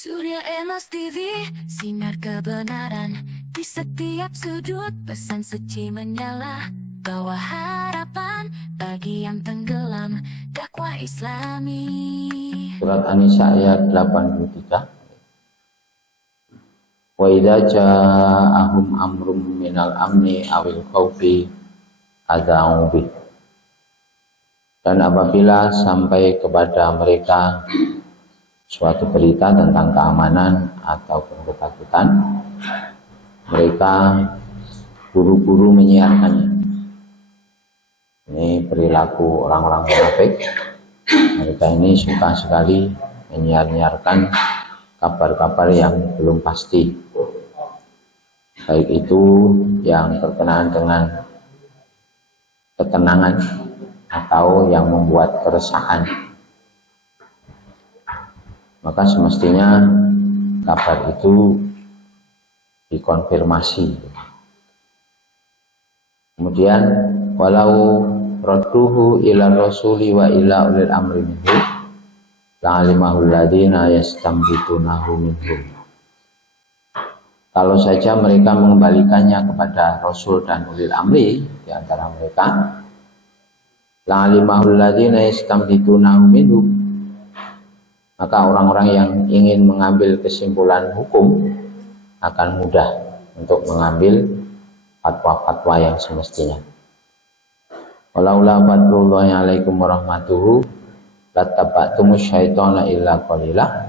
Surya Emas TV, sinar kebenaran di setiap sudut, pesan suci menyala, bawa harapan bagi yang tenggelam, dakwah Islami. Surat An-Nisa ayat 83. Wa idza ja'ahum amrum minal amni awil khaufi adza'u bih. Dan apabila sampai kepada mereka suatu berita tentang keamanan ataupun ketakutan, mereka buru-buru menyiarkannya. Ini perilaku orang-orang munafik. Mereka ini suka sekali menyiarkan kabar-kabar yang belum pasti, baik itu yang berkenaan dengan ketenangan atau yang membuat keresahan. Maka semestinya kabar itu dikonfirmasi. Kemudian walau radduhu ila rasuli wa ila ulil amri minhum la'alimahu alladziina yastanbitunahu minhum. Kalau saja mereka mengembalikannya kepada Rasul dan ulil amri di antara mereka, la'alimahu alladziina yastanbitunahu minhum, maka orang-orang yang ingin mengambil kesimpulan hukum akan mudah untuk mengambil fatwa-fatwa yang semestinya. Walaula fadlullahi alaikum warahmatuhu lattaba'tumus syaitana illa qalila.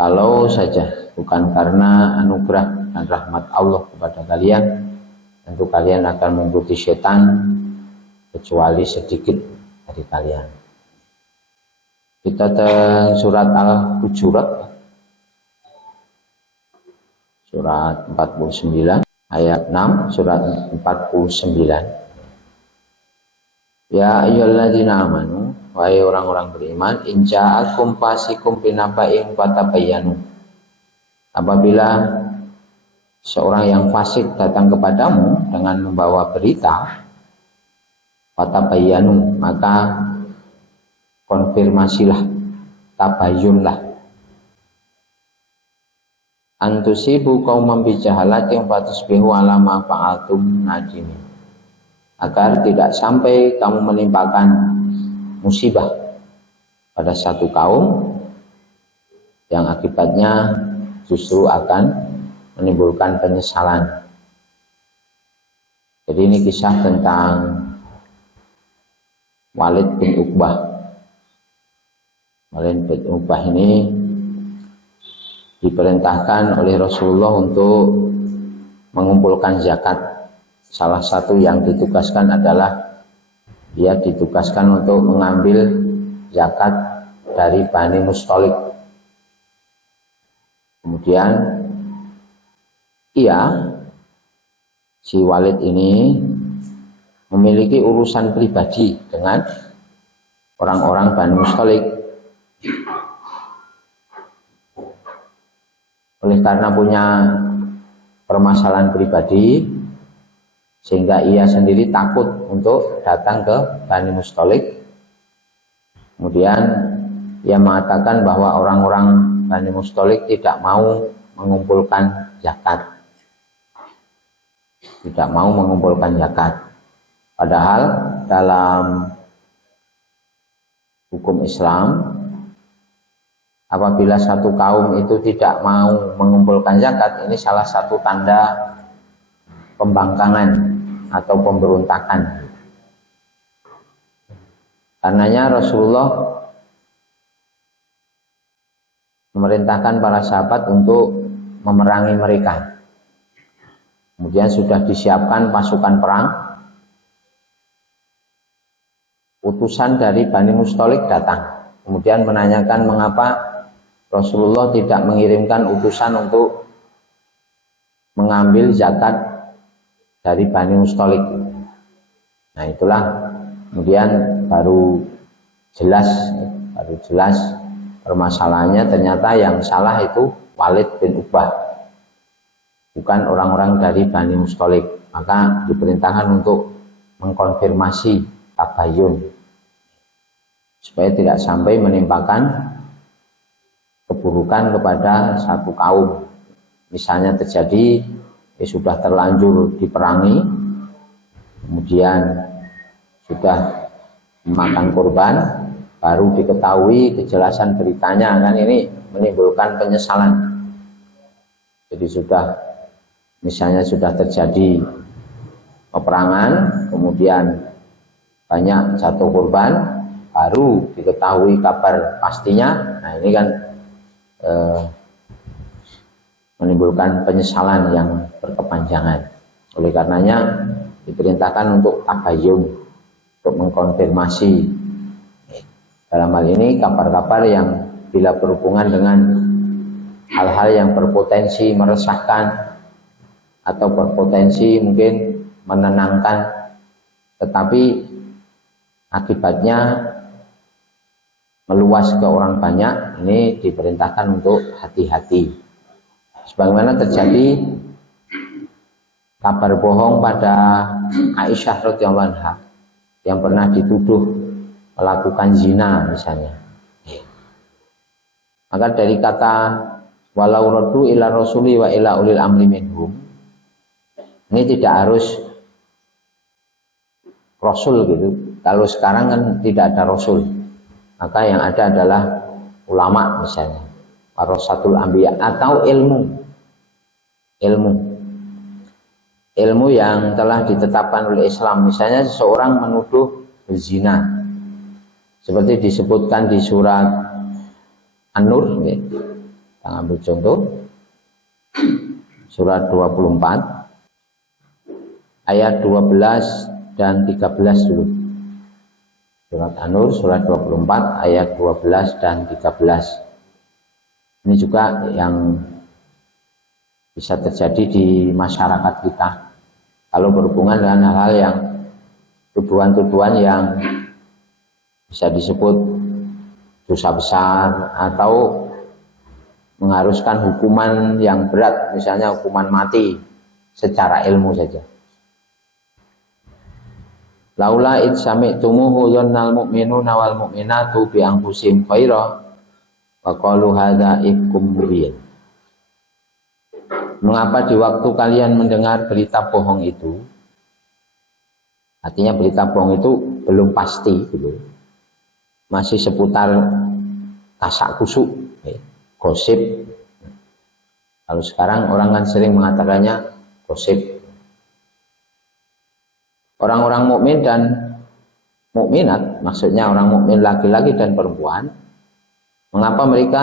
Kalau saja bukan karena anugerah dan rahmat Allah kepada kalian, tentu kalian akan mengikuti setan kecuali sedikit dari kalian. Kita teng surat Al-Hujurat, surat 49 ayat 6, surat 49. Ya ayyuhalladzina amanu, wahai orang-orang beriman, in ja'akum fasikum binaba'in fatabayyanu. Apabila seorang yang fasik datang kepadamu dengan membawa berita, fatabayyanu, maka konfirmasilah, tabayyunlah. Antusibu qauman bijahalatin fatusbihu ala ma fa'altum nadimin. Agar tidak sampai kamu menimpakan musibah pada satu kaum yang akibatnya justru akan menimbulkan penyesalan. Jadi ini kisah tentang Walid bin Uqbah. Walid bin Uqbah ini diperintahkan oleh Rasulullah untuk mengumpulkan zakat. Salah satu yang ditugaskan adalah dia ditugaskan untuk mengambil zakat dari Bani Mustalik. Kemudian si Walid ini memiliki urusan pribadi dengan orang-orang Bani Mustalik. Oleh karena punya permasalahan pribadi, sehingga ia sendiri takut untuk datang ke Bani Mustalik. Kemudian ia mengatakan bahwa orang-orang Bani Mustalik tidak mau mengumpulkan zakat. Tidak mau mengumpulkan zakat. Padahal dalam hukum Islam, apabila satu kaum itu tidak mau mengumpulkan zakat, ini salah satu tanda pembangkangan atau pemberontakan. Karenanya Rasulullah memerintahkan para sahabat untuk memerangi mereka. Kemudian sudah disiapkan pasukan perang. Utusan dari Bani Mustalik datang, kemudian menanyakan mengapa Rasulullah tidak mengirimkan utusan untuk mengambil zakat dari Bani Mustalik. Nah itulah kemudian baru jelas permasalahannya. Ternyata yang salah itu Walid bin Uqbah, bukan orang-orang dari Bani Mustalik. Maka diperintahkan untuk mengkonfirmasi, tabayyun, supaya tidak sampai menimpakan keburukan kepada satu kaum. Misalnya terjadi sudah terlanjur diperangi, kemudian sudah memakan korban, baru diketahui kejelasan beritanya, kan ini menimbulkan penyesalan. Jadi misalnya sudah terjadi peperangan, kemudian banyak jatuh korban, baru diketahui kabar pastinya. Nah ini kan menimbulkan penyesalan yang berkepanjangan. Oleh karenanya diperintahkan untuk tabayyun, untuk mengkonfirmasi dalam hal ini kabar-kabar yang bila berhubungan dengan hal-hal yang berpotensi meresahkan atau berpotensi mungkin menenangkan, tetapi akibatnya meluas ke orang banyak, ini diperintahkan untuk hati-hati. Sebagaimana terjadi kabar bohong pada Aisyah radhiyallahu anha yang pernah dituduh melakukan zina misalnya. Maka dari kata walau raddu ila rasuli wa ila ulil amri minhum, ini tidak harus rasul gitu. Kalau sekarang kan tidak ada rasul, maka yang ada adalah ulama misalnya, warasatul anbiya, atau ilmu yang telah ditetapkan oleh Islam. Misalnya seseorang menuduh berzina, seperti disebutkan di surat An-Nur, kita ambil contoh surat 24 ayat 12 dan 13 dulu. Surat An-Nur surat 24 ayat 12 dan 13. Ini juga yang bisa terjadi di masyarakat kita kalau berhubungan dengan hal-hal yang tuduhan-tuduhan yang bisa disebut dosa besar atau mengharuskan hukuman yang berat, misalnya hukuman mati secara ilmu saja. Laula id sami'tumuhu dhannal mu'minuna wal mu'minatu bi anfusihim khaira wa qalu hadza ifkum mubin. Mengapa di waktu kalian mendengar berita bohong itu, artinya berita bohong itu belum pasti gitu, masih seputar kasak kusuk, gosip. Kalau sekarang orang kan sering mengatakannya gosip. Orang-orang mukmin dan mukminat, maksudnya orang mukmin laki-laki dan perempuan, mengapa mereka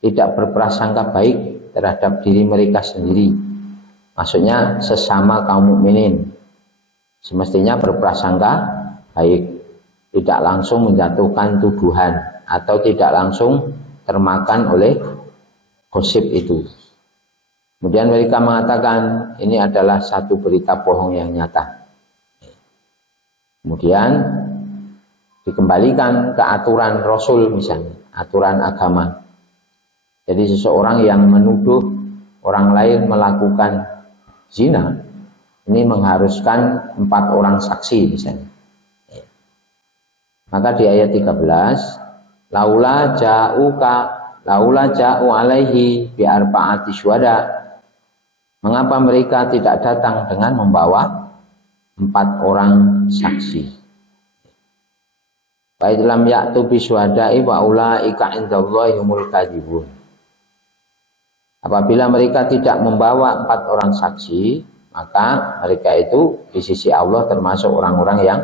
tidak berprasangka baik terhadap diri mereka sendiri? Maksudnya sesama kaum mukminin semestinya berprasangka baik, tidak langsung menjatuhkan tuduhan atau tidak langsung termakan oleh gosip itu. Kemudian mereka mengatakan ini adalah satu berita bohong yang nyata. Kemudian dikembalikan ke aturan Rasul misalnya, aturan agama. Jadi seseorang yang menuduh orang lain melakukan zina, ini mengharuskan 4 orang saksi misalnya. Maka di ayat 13, laula ja'u alaihi bi arba'ati syuhada. Mengapa mereka tidak datang dengan membawa 4 orang saksi? Fa idlam ya'tu bi syuhada'i wa ulaika indallahi humul kadzibun. Apabila mereka tidak membawa 4 orang saksi, maka mereka itu di sisi Allah termasuk orang-orang yang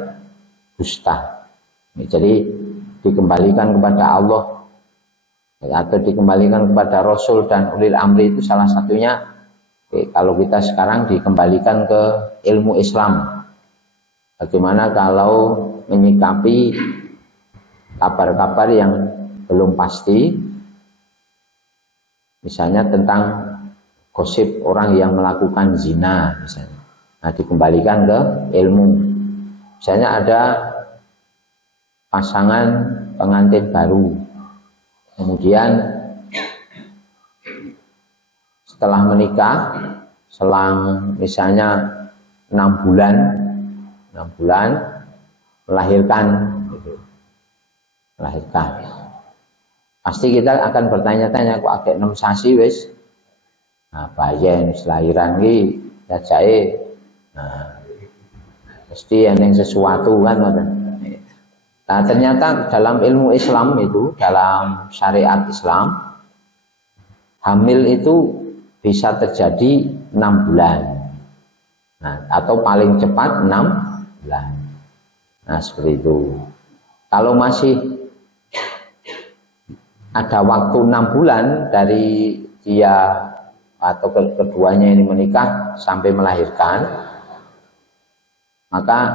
dusta. Jadi dikembalikan kepada Allah atau dikembalikan kepada Rasul dan ulil amri itu salah satunya. Kalau kita sekarang dikembalikan ke ilmu Islam, bagaimana kalau menyikapi kabar-kabar yang belum pasti, misalnya tentang gosip orang yang melakukan zina misalnya. Nah, dikembalikan ke ilmu. Misalnya ada pasangan pengantin baru, kemudian setelah menikah selang misalnya 6 bulan melahirkan. Pasti kita akan bertanya-tanya, kok agak 6 sasi wis. Nah, bayen lahiran ki jajake. Nah, mesti ada sesuatu kan. Nah, ternyata dalam ilmu Islam itu, dalam syariat Islam, hamil itu bisa terjadi 6 bulan. Nah, atau paling cepat 6 bulan. Nah, seperti itu. Kalau masih ada waktu 6 bulan dari dia atau keduanya ini menikah sampai melahirkan, maka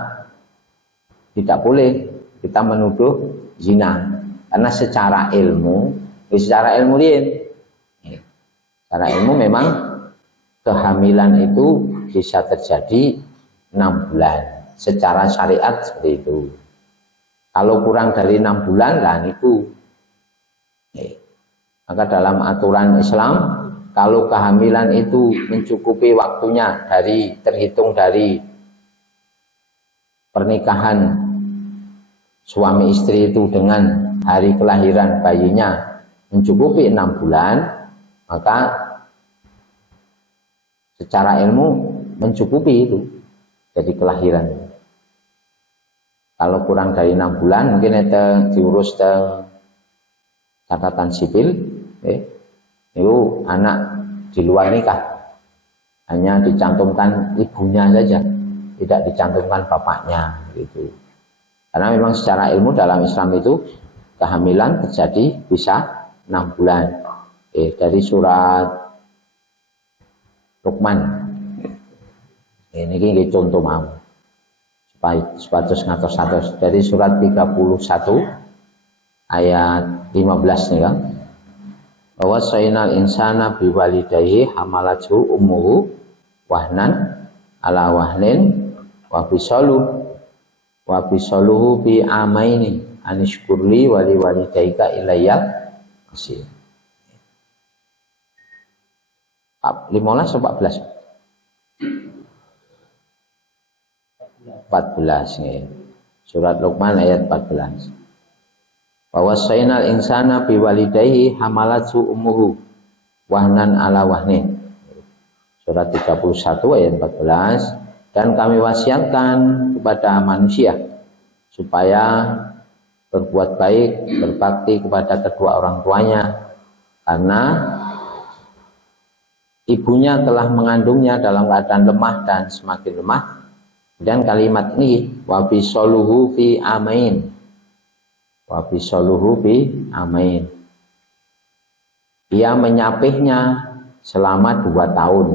tidak boleh kita menuduh zina, karena secara ilmu memang kehamilan itu bisa terjadi 6 bulan secara syariat seperti itu. Kalau kurang dari 6 bulan lah itu. Maka dalam aturan Islam, kalau kehamilan itu mencukupi waktunya terhitung dari pernikahan suami istri itu dengan hari kelahiran bayinya mencukupi 6 bulan, maka secara ilmu mencukupi itu jadi kelahiran. Kalau kurang dari 6 bulan mungkin itu diurus catatan sipil, itu anak di luar nikah, hanya dicantumkan ibunya saja, tidak dicantumkan bapaknya gitu. Karena memang secara ilmu dalam Islam itu kehamilan terjadi bisa 6 bulan. Dari surat Luqman, ini contoh mau supados ngatos-atos dari surat 31 ayat 15 nih kan. Bahwa sainal insana biwalidayhi hamalathu ummuhu wahnan ala wahnin wa bisaluhu bi amaini anishkurli wali walidayka ilayya masih 15 atau 14 nih. Surat Luqman ayat 14. Bahwa sainal insana biwalidayhi hamalathu ummuhu wahnan ala wahnin. Surat 31 ayat 14. Dan kami wasiatkan kepada manusia supaya berbuat baik, berbakti kepada kedua orang tuanya, karena ibunya telah mengandungnya dalam keadaan lemah dan semakin lemah. Dan kalimat ini wabisoluhu fi amain, wabisoluhu fi amain, ia menyapihnya selama 2 tahun,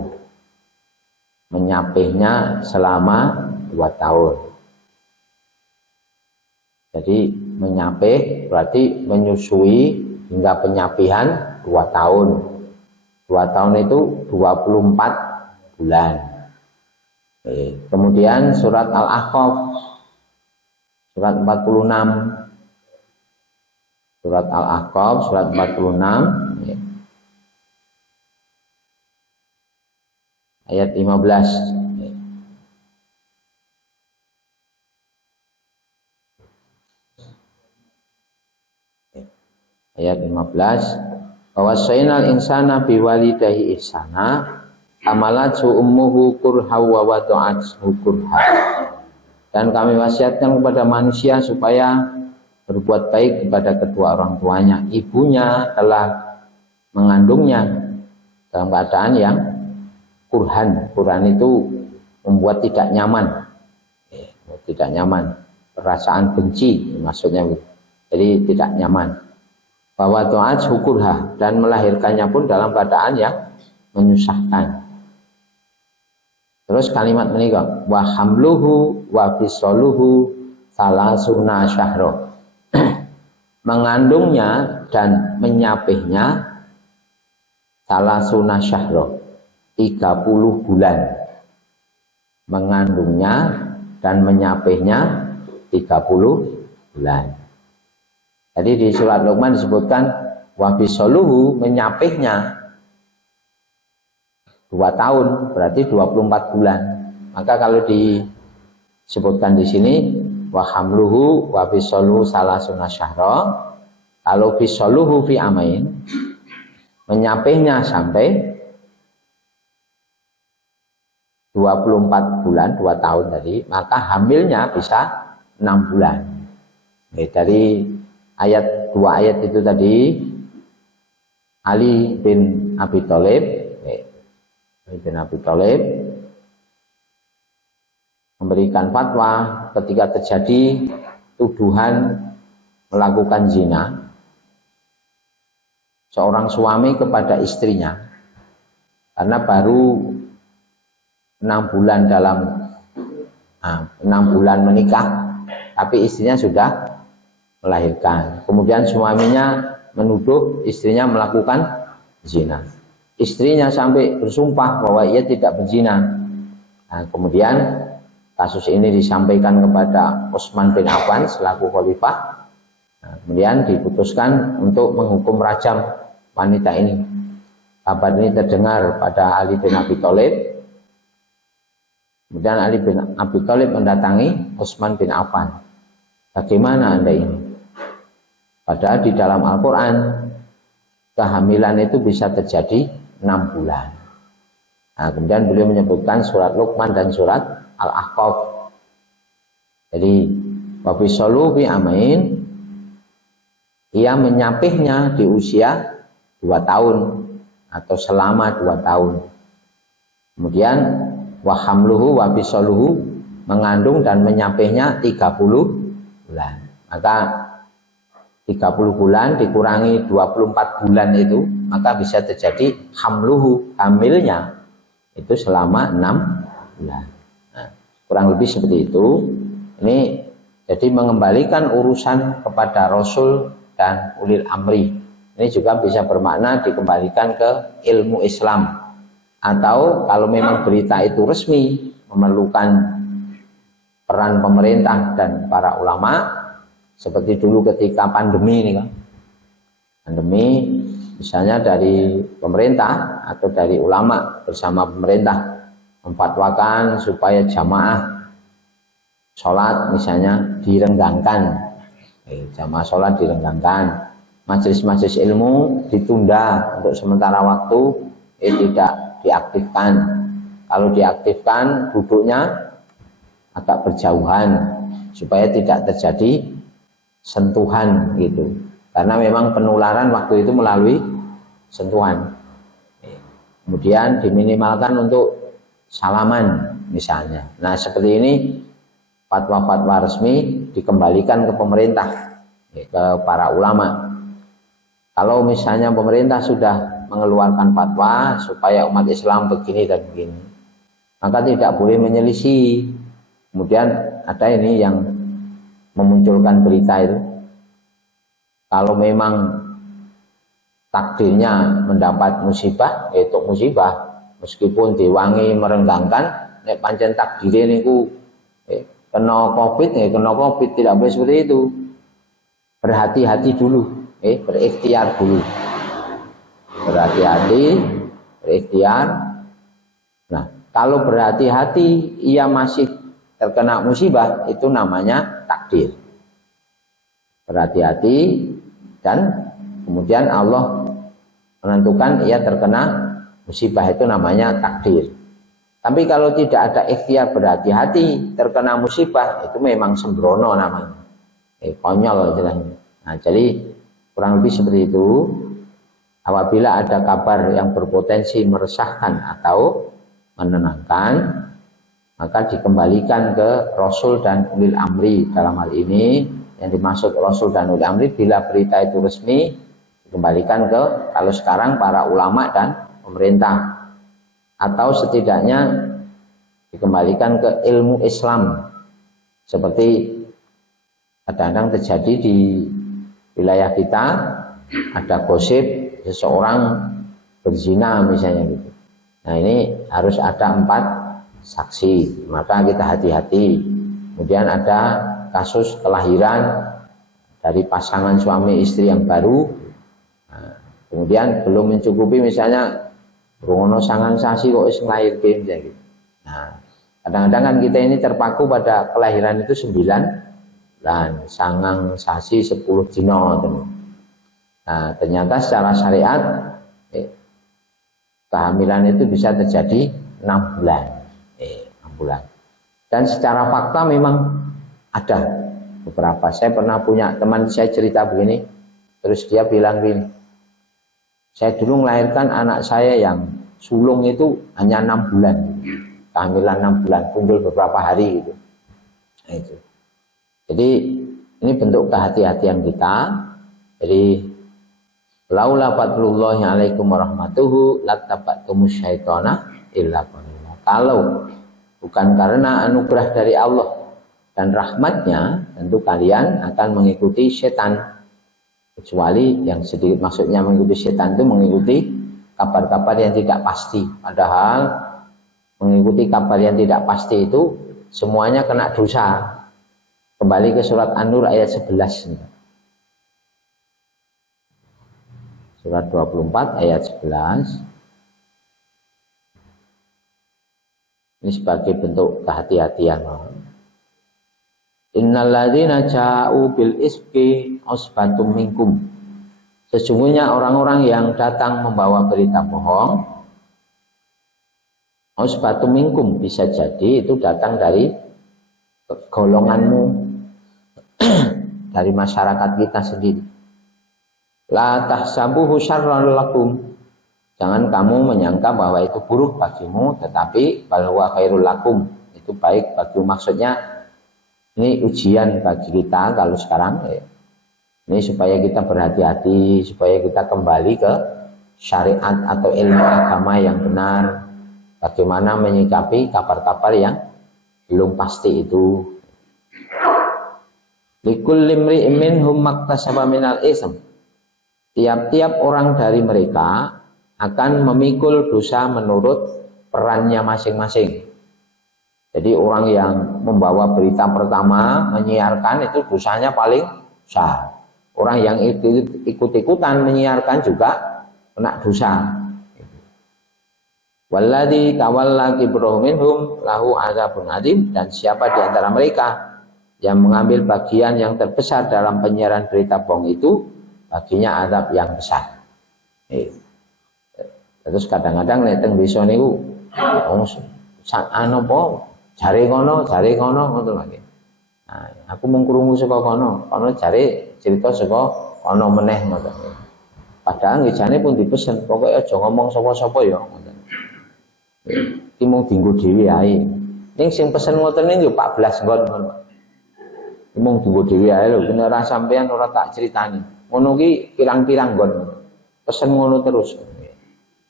menyapihnya selama 2 tahun. Jadi menyapih berarti menyusui hingga penyapihan 2 tahun. 2 tahun itu 24 bulan. Kemudian surat Al-Ahqaf surat 46, surat Al-Ahqaf surat 46 ayat 15. Ayat 15, wawasainal insana biwalidahi ihsana amalathu ummuhu kurha wa wada'athu kurha. Dan kami wasiatkan kepada manusia supaya berbuat baik kepada kedua orang tuanya. Ibunya telah mengandungnya dalam keadaan yang kurhan. Kurhan itu membuat tidak nyaman, tidak nyaman, perasaan benci maksudnya. Jadi tidak nyaman. Bahwa ta'at hukurha, dan melahirkannya pun dalam keadaan yang menyusahkan. Terus kalimat menikah wa hamluhu wa fisoluhu salasuna syahro. Mengandungnya dan menyapihnya salasuna syahro, 30 bulan. Mengandungnya dan menyapihnya 30 bulan. Jadi di surat Luqman disebutkan wabisoluhu, menyapihnya 2 tahun, berarti 24 bulan. Maka kalau disebutkan di sini wa hamluhu wabisoluhu salasuna syahra, Kalau fisoluhu fi amain, menyapihnya sampai 24 bulan, 2 tahun tadi, maka hamilnya bisa 6 bulan. Dari ayat 2 ayat itu tadi, Ali bin Abi Thalib memberikan fatwa ketika terjadi tuduhan melakukan zina seorang suami kepada istrinya, karena baru 6 bulan 6 bulan menikah, tapi istrinya sudah melahirkan. Kemudian suaminya menuduh istrinya melakukan zina. Istrinya sampai bersumpah bahwa ia tidak berzina. Nah, kemudian kasus ini disampaikan kepada Utsman bin Affan selaku khalifah. Nah, kemudian diputuskan untuk menghukum rajam wanita ini. Kabar ini terdengar pada Ali bin Abi Thalib. Kemudian Ali bin Abi Thalib mendatangi Utsman bin Affan. Bagaimana Anda ini? Padahal di dalam Al-Quran kehamilan itu bisa terjadi 6 bulan. Nah, kemudian beliau menyebutkan surat Luqman dan surat Al-Ahqaf. Jadi wafisolu bi amain, ia menyapihnya di usia 2 tahun atau selama 2 tahun. Kemudian wahamluhu wafisoluhu, mengandung dan menyapihnya 30 bulan. Maka 30 bulan dikurangi 24 bulan itu, maka bisa terjadi hamluhu, hamilnya itu selama 6 bulan. Nah, kurang lebih seperti itu. Ini jadi mengembalikan urusan kepada Rasul dan ulil amri. Ini juga bisa bermakna dikembalikan ke ilmu Islam. Atau kalau memang berita itu resmi, memerlukan peran pemerintah dan para ulama, seperti dulu ketika pandemi ini kan. Pandemi misalnya dari pemerintah atau dari ulama bersama pemerintah memfatwakan supaya jamaah sholat misalnya direnggangkan, jamaah sholat direnggangkan, majelis-majelis ilmu ditunda untuk sementara waktu, tidak diaktifkan. Kalau diaktifkan duduknya agak berjauhan supaya tidak terjadi sentuhan gitu, karena memang penularan waktu itu melalui sentuhan. Kemudian diminimalkan untuk salaman misalnya. Nah, seperti ini fatwa-fatwa resmi dikembalikan ke pemerintah, ke para ulama. Kalau misalnya pemerintah sudah mengeluarkan fatwa supaya umat Islam begini dan begini, maka tidak boleh menyelisih. Kemudian ada ini yang memunculkan berita itu, kalau memang takdirnya mendapat musibah, yaitu musibah, meskipun diwangi merenggangkan, nek pancen takdir ini kena covid, tidak boleh seperti itu. Berhati-hati dulu, berikhtiar dulu, berhati-hati, berikhtiar. Nah, kalau berhati-hati ia masih terkena musibah, itu namanya takdir. Berhati-hati dan kemudian Allah menentukan ia terkena musibah, itu namanya takdir. Tapi kalau tidak ada ikhtiar berhati-hati terkena musibah, itu memang sembrono namanya, konyol istilahnya. Nah, jadi kurang lebih seperti itu. Apabila ada kabar yang berpotensi meresahkan atau menenangkan, maka dikembalikan ke Rasul dan ulil amri. Dalam hal ini yang dimaksud Rasul dan ulil amri, bila berita itu resmi, dikembalikan ke, kalau sekarang, para ulama dan pemerintah, atau setidaknya dikembalikan ke ilmu Islam. Seperti kadang-kadang terjadi di wilayah kita, ada gosip seseorang berzina misalnya gitu. Nah, ini harus ada 4 saksi, maka kita hati-hati. Kemudian ada kasus kelahiran dari pasangan suami istri yang baru. Nah, kemudian belum mencukupi, misalnya rungono sangang sasi kok wis nglairke gitu. Nah, kadang-kadang kan kita ini terpaku pada kelahiran itu 9 dan sangang sasi 10 dina. Nah, ternyata secara syariat kehamilan itu bisa terjadi 6 bulan. 6 bulan. Dan secara fakta memang ada beberapa. Saya pernah punya teman, saya cerita begini, terus dia bilang gini, saya dulu melahirkan anak saya yang sulung itu hanya 6 bulan. Kehamilan 6 bulan, muncul beberapa hari gitu. Nah, itu. Jadi ini bentuk kehati-hatian kita. Jadi laula fadlullahi alaikum warahmatuhu lattaba'tumus syaitana illa qalila. Kalau bukan karena anugerah dari Allah dan rahmatnya, tentu kalian akan mengikuti setan. Kecuali yang sedikit, maksudnya mengikuti setan itu mengikuti kabar-kabar yang tidak pasti. Padahal mengikuti kabar yang tidak pasti itu semuanya kena dosa. Kembali ke surat An-Nur ayat 11. Surat 24 ayat 11. Ini sebagai bentuk kehati-hatian. Innal ladzina ja'u bil isqi usbatum minkum. Sesungguhnya orang-orang yang datang membawa berita bohong, usbatum minkum, bisa jadi itu datang dari golonganmu, dari masyarakat kita sendiri. La tahsabuhu syarran lakum. Jangan kamu menyangka bahwa itu buruk bagimu, tetapi bahwa khairul lakum, itu baik bagimu. Maksudnya ini ujian bagi kita kalau sekarang ini supaya kita berhati-hati, supaya kita kembali ke syariat atau ilmu agama yang benar. Bagaimana menyikapi kabar-kabar yang belum pasti itu. Likulli imri'in minhum maktasaba minal ism. Tiap-tiap orang dari mereka akan memikul dosa menurut perannya masing-masing. Jadi orang yang membawa berita pertama, menyiarkan, itu dosanya paling besar. Orang yang ikut-ikutan menyiarkan juga kena dosa. Walladzi tawalla kibrahu minhum lahu adzabun adzim. Dan siapa di antara mereka yang mengambil bagian yang terbesar dalam penyiaran berita bohong itu, baginya azab yang besar. Terus kadang-kadang neteng desa niku anu apa jare ngono ngono lagi. Nah, aku mung krungu saka kono jare cerita saka kono meneh ngoten. Padahal ngejane pun dipesen, pokoke aja ngomong sapa-sapa ya ngoten. Iki mung dienggo dhewe ae. Ning sing pesen ngoten niku 14 nggon ngono. Mung dienggo dhewe ae lho, nek ora sampean ora tak critani. Ngono ki pirang-pirang nggon. Pesen ngono terus.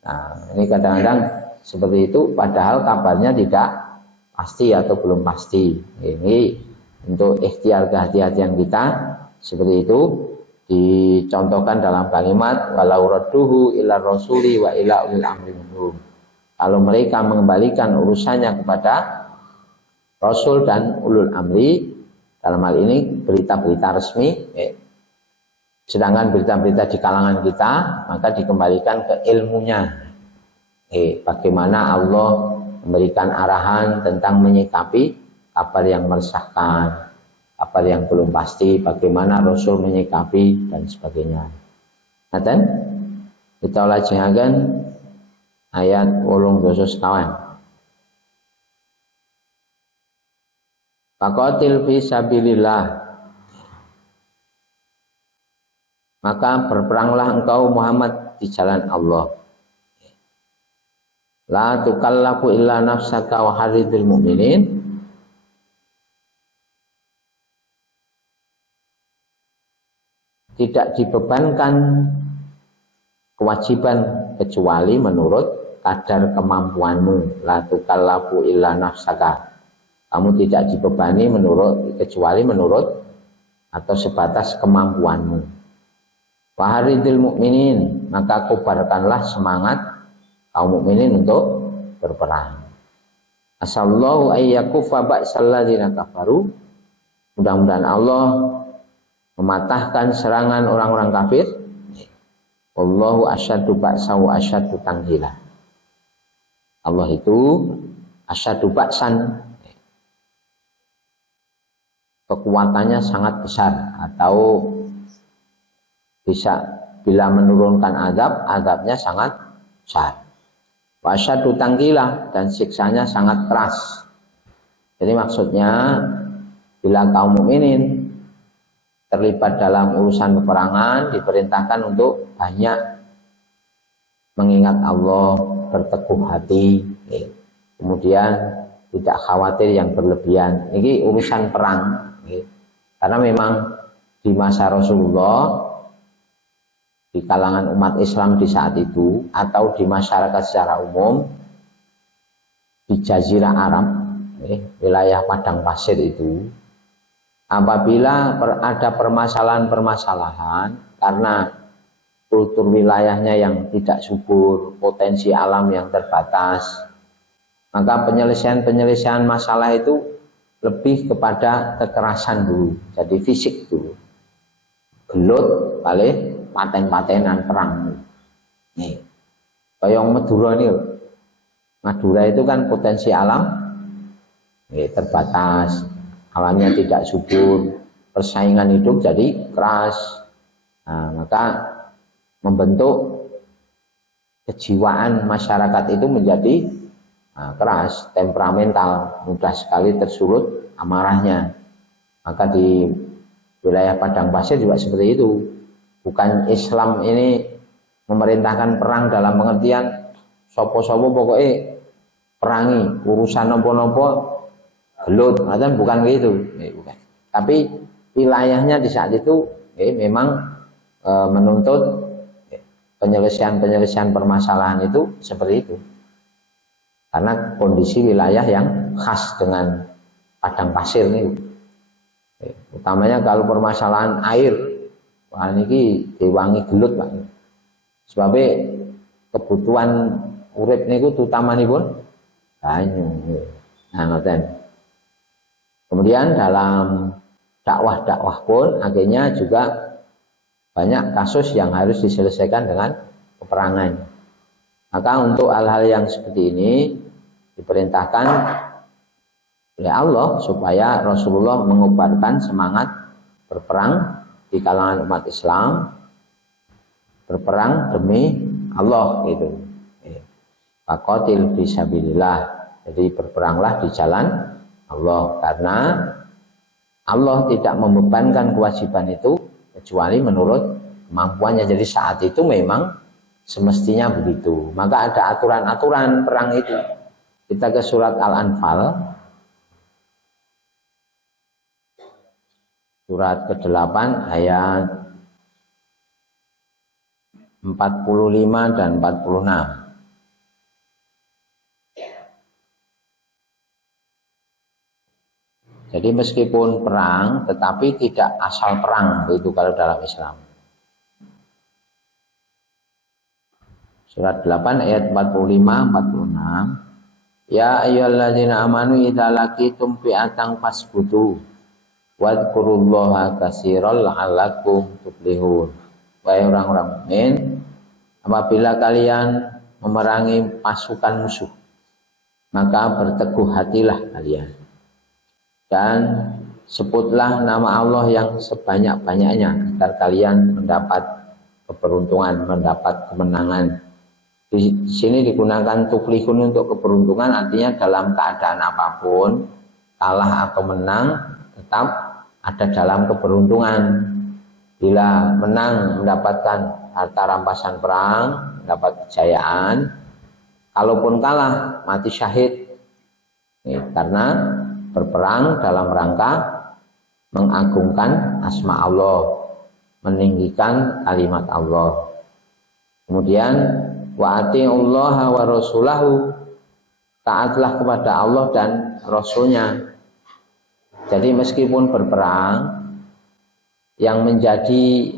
Nah, ini kadang-kadang seperti itu, padahal kabarnya tidak pasti atau belum pasti. Ini untuk ikhtiar kehati-hatian kita seperti itu dicontohkan dalam kalimat walau radduhu ila rasuli wa ila ulil amri minhum. Kalau mereka mengembalikan urusannya kepada Rasul dan ulul amri, dalam hal ini berita-berita resmi, sedangkan berita-berita di kalangan kita maka dikembalikan ke ilmunya. Bagaimana Allah memberikan arahan tentang menyikapi kabar yang meresahkan, kabar yang belum pasti, bagaimana Rasul menyikapi dan sebagainya. Ngaten kita lajengaken ayat 8 sekawan. Faqatil fi sabilillah. Maka berperanglah engkau Muhammad di jalan Allah. La tukallafu illa nafsaka wa haridil mu'minin. Tidak dibebankan kewajiban kecuali menurut kadar kemampuanmu. La tukallafu illa nafsaka. Kamu tidak dibebani kecuali menurut atau sebatas kemampuanmu. Waharidil mukminin, maka kobarkanlah semangat kaum mukminin untuk berperang. Asallahu ayyakufa ba'sal ladzina kafaru. Mudah-mudahan Allah mematahkan serangan orang-orang kafir. Wallahu asyaddu ba'sa wa asyaddu tanzila. Allah itu asyaddu ba'san, kekuatannya sangat besar, atau bisa bila menurunkan azab, azabnya sangat besar. Wasyadu tangkilah, dan siksanya sangat keras. Jadi maksudnya bila kaum mukminin terlibat dalam urusan peperangan, diperintahkan untuk banyak mengingat Allah, berteguh hati, kemudian tidak khawatir yang berlebihan. Ini urusan perang, karena memang di masa Rasulullah, di kalangan umat Islam di saat itu, atau di masyarakat secara umum, di Jazirah Arab, wilayah padang pasir itu, apabila ada permasalahan-permasalahan karena kultur wilayahnya yang tidak subur, potensi alam yang terbatas, maka penyelesaian masalah itu lebih kepada kekerasan dulu, jadi fisik dulu, gelut kali paten-patenan perang. Nih, kayak Madura ini, Madura itu kan potensi alam terbatas, alamnya tidak subur, persaingan hidup jadi keras. Nah, maka membentuk kejiwaan masyarakat itu menjadi keras, temperamental, mudah sekali tersulut amarahnya. Maka di wilayah padang pasir juga seperti itu. Bukan Islam ini memerintahkan perang dalam pengertian sopo-sopo pokoknya perangi, urusan nopo-nopo gelut, bukan gitu. Bukan. Tapi wilayahnya di saat itu memang menuntut penyelesaian permasalahan itu seperti itu. Karena kondisi wilayah yang khas dengan padang pasir ini. Utamanya kalau permasalahan air, wah ini diwangi gelut Pak. Sebabnya kebutuhan urip niku utamanipun banyu. Nah, ngoten. Kemudian dalam dakwah-dakwah pun akhirnya juga banyak kasus yang harus diselesaikan dengan peperangan. Maka untuk hal-hal yang seperti ini diperintahkan oleh Allah supaya Rasulullah mengobarkan semangat berperang di kalangan umat Islam, berperang demi Allah gitu. Faqatil fisabilillah, jadi berperanglah di jalan Allah, karena Allah tidak membebankan kewajiban itu kecuali menurut kemampuannya. Jadi saat itu memang semestinya begitu. Maka ada aturan-aturan perang itu. Kita ke surat Al-Anfal, surat ke-8 ayat 45 dan 46. Jadi meskipun perang, tetapi tidak asal perang, begitu kalau dalam Islam. Surat 8 ayat 45-46. Ya ayyuhalladzina amanu idza laqitum fi'atan fasbutu wadhkurullaha katsiran la'allakum tuflihun. Wahai orang-orang mukmin, apabila kalian memerangi pasukan musuh, maka berteguh hatilah kalian. Dan sebutlah nama Allah yang sebanyak-banyaknya agar kalian mendapat keberuntungan, mendapat kemenangan. Di sini digunakan tuflihun untuk keberuntungan, artinya dalam keadaan apapun, kalah atau menang, tetap ada dalam keberuntungan. Bila menang mendapatkan harta rampasan perang, mendapat kejayaan. Kalaupun kalah, mati syahid. Karena berperang dalam rangka mengagungkan asma Allah, meninggikan kalimat Allah. Kemudian wa atiullaha wa rasulahu, taatlah kepada Allah dan Rasulnya. Jadi meskipun berperang, yang menjadi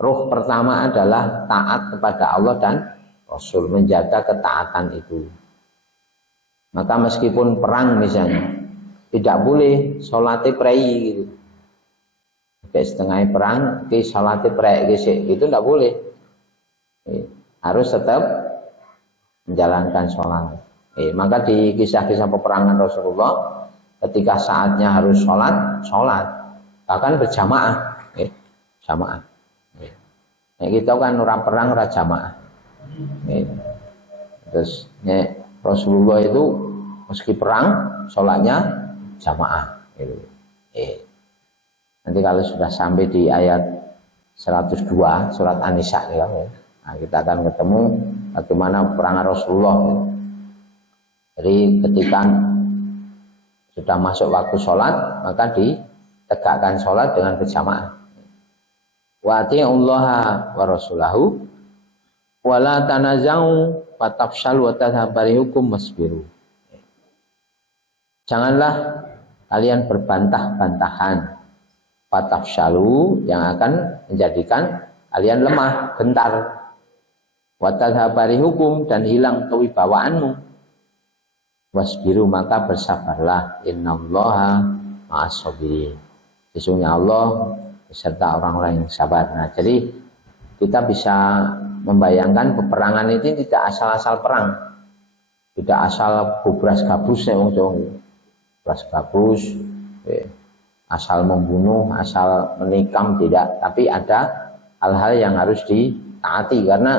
ruh pertama adalah taat kepada Allah dan Rasul, menjaga ketaatan itu. Maka meskipun perang misalnya, tidak boleh sholatnya prei gitu. Kayak setengah perang, ke sholatnya prei gitu, tidak boleh. Harus tetap menjalankan sholat. Maka di kisah-kisah peperangan Rasulullah, ketika saatnya harus sholat, bahkan berjamaah, jamaah. kita kan ora perang ora jamaah. Terus Rasulullah itu meski perang sholatnya jamaah. Nanti kalau sudah sampai di ayat 102 surat An-Nisa ya, nah, kita akan ketemu bagaimana perangan Rasulullah. Jadi ketika sudah masuk waktu sholat maka ditegakkan sholat dengan berjamaah. Wa atiullaha wa rasulahu wa la tanaza'u fatafshalu wa tadhhabu rihukum wasbiru. Janganlah kalian berbantah-bantahan, fatafshalu yang akan menjadikan kalian lemah, gentar, wa tadhhabu rihukum dan hilang kewibawaanmu, wasbiru maka bersabarlah, innallaha ma'as-sabirin. Sesungguhnya Allah beserta orang-orang yang sabar. Nah, jadi kita bisa membayangkan peperangan ini tidak asal-asal perang, tidak asal bubras gabus bubras gabus, asal membunuh, asal menikam, tidak. Tapi ada hal-hal yang harus ditaati karena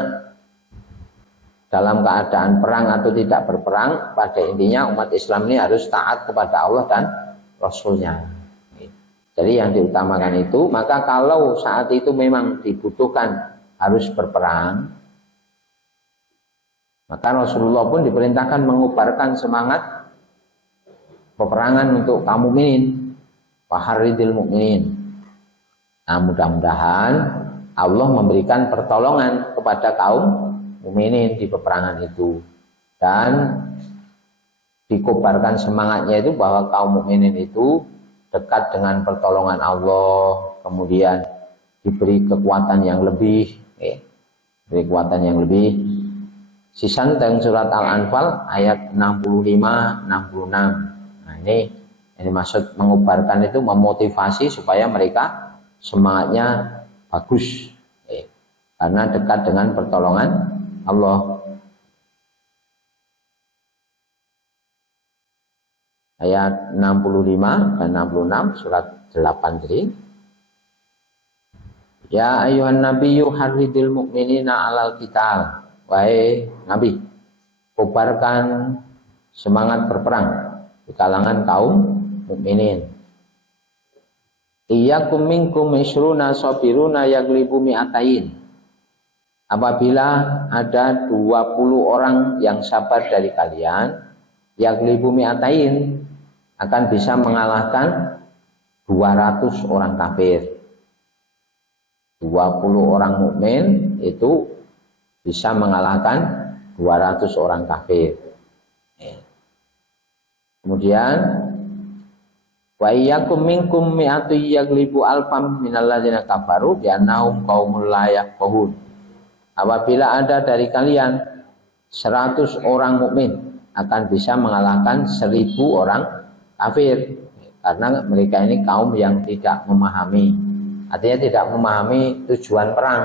dalam keadaan perang atau tidak berperang, pada intinya umat Islam ini harus taat kepada Allah dan Rasulnya. Jadi yang diutamakan itu, maka kalau saat itu memang dibutuhkan harus berperang, maka Rasulullah pun diperintahkan mengubarkan semangat peperangan untuk kaum mukminin, faharridil mukminin. Nah, mudah-mudahan Allah memberikan pertolongan kepada kaum mukminin di peperangan itu, dan dikobarkan semangatnya itu bahwa kaum mukminin itu dekat dengan pertolongan Allah, kemudian diberi kekuatan yang lebih, beri kekuatan yang lebih. Sisan teng surat Al-Anfal ayat 65-66. Nah, ini maksud mengubarkan itu memotivasi supaya mereka semangatnya bagus, karena dekat dengan pertolongan Allah. Ayat 65 dan 66 surat 8 tadi. Ya ayuhan nabiyyu harridil mu'minina alal qital. Wahai Nabi, kobarkan semangat berperang di kalangan kaum mukminin. Iyyakum minkum isruna sabiruna yaglibu mi'atain. Apabila ada 20 orang yang sabar dari kalian, yaglibu mi'atain, akan bisa mengalahkan 200 orang kafir. 20 orang mukmin itu bisa mengalahkan 200 orang kafir. Kemudian wa iyyakum minkum mi'atu yaglibu alfam minalladzina kafaru bi annahum qaumul la yafqahun. Apabila ada dari kalian 100 orang mukmin akan bisa mengalahkan 1000 orang kafir, karena mereka ini kaum yang tidak memahami. Artinya tidak memahami tujuan perang.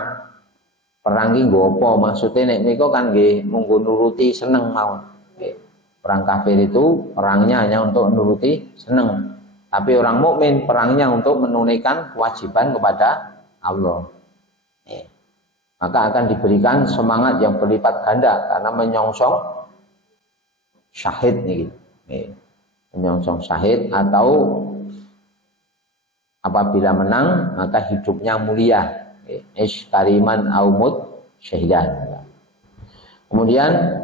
Perang ki nggo apa? Maksudnya nek niku kan nggih munggo nuruti seneng mawon. Perang kafir itu perangnya hanya untuk nuruti seneng. Tapi orang mukmin perangnya untuk menunaikan kewajiban kepada Allah. Maka akan diberikan semangat yang berlipat ganda karena menyongsong syahid nih. Menyongsong syahid, atau apabila menang maka hidupnya mulia, ish kariman aumut syahidan. Kemudian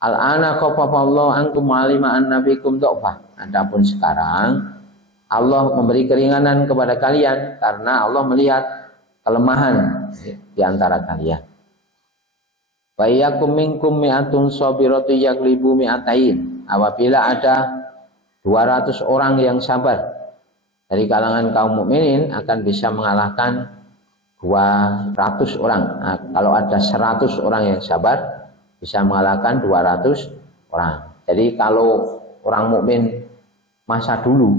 al-ana khafafallahu ankum alima annabikum dha'fa. Adapun sekarang Allah memberi keringanan kepada kalian karena Allah melihat kelemahan di antara kalian. Wa iyyakum minkum mi'atun sabiratu yaglibu mi'atain. Apabila ada 200 orang yang sabar dari kalangan kaum mukminin akan bisa mengalahkan 200 orang. Nah, kalau ada 100 orang yang sabar bisa mengalahkan 200 orang. Jadi kalau orang mukmin masa dulu,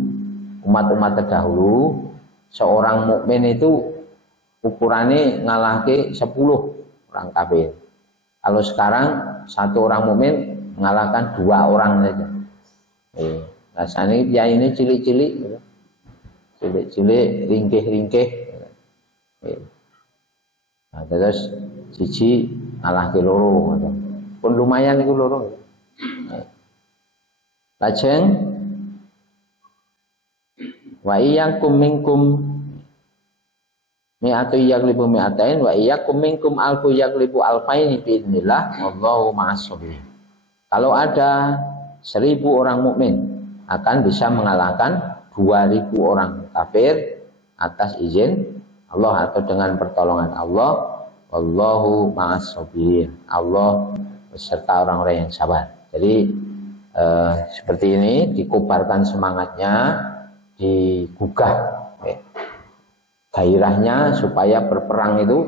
umat-umat terdahulu, seorang mukmin itu ukurannya ngalahke 10 orang kafir. Kalau sekarang satu orang mukmin mengalahkan 2 orang saja. Rasanya dia ini cilik-cilik, ringkih-ringkih. Nah, terus siji alah ke loro pun lumayan iku loro. Lajeng wa iyyakum minkum mi'atu yaglibu mi'atain wa iyyakum minkum alfu yaglibu alfaini biidznillah wallahu ma'as sabirin. Kalau ada 1000 orang mukmin akan bisa mengalahkan 2000 orang kafir atas izin Allah atau dengan pertolongan Allah. Wallahu ma'as sabirin. Allah beserta orang-orang yang sabar. Jadi seperti ini dikobarkan semangatnya, digugah gairahnya supaya berperang itu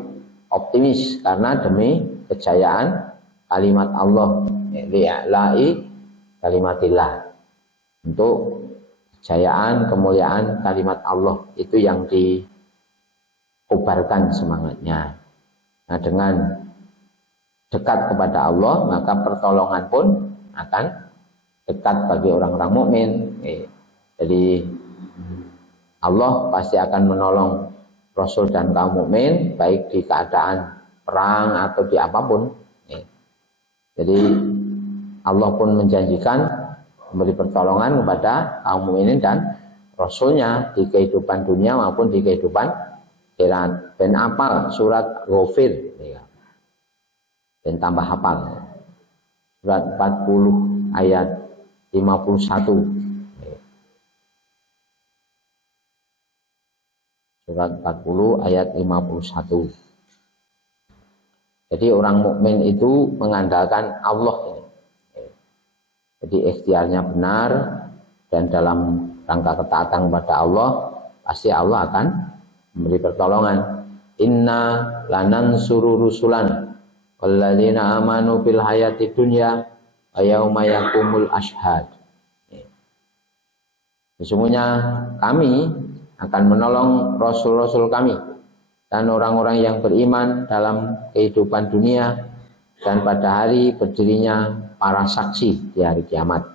optimis karena demi kejayaan kalimat Allah, li'la'i kalimatillah, untuk kejayaan kemuliaan kalimat Allah itu yang dikobarkan semangatnya. Nah, dengan dekat kepada Allah maka pertolongan pun akan dekat bagi orang-orang mukmin. Jadi Allah pasti akan menolong Rasul dan kaum mukmin baik di keadaan perang atau di apapun. Jadi Allah pun menjanjikan memberi pertolongan kepada kaum mukminin dan Rasulnya di kehidupan dunia maupun di kehidupan akhirat. Ben apal surat Ghafir, dan tambah hafal surat 40 ayat 51. Surat 40 ayat 51. Jadi orang mukmin itu mengandalkan Allah. Jadi ikhtiarnya benar dan dalam rangka ketaatan kepada Allah, pasti Allah akan memberi pertolongan. Inna lanansuru rusulan walladzina amanu fil hayati dunya wa yauma yaqumul ashhad. Sesungguhnya kami akan menolong rasul-rasul kami dan orang-orang yang beriman dalam kehidupan dunia dan pada hari berdirinya para saksi di hari kiamat.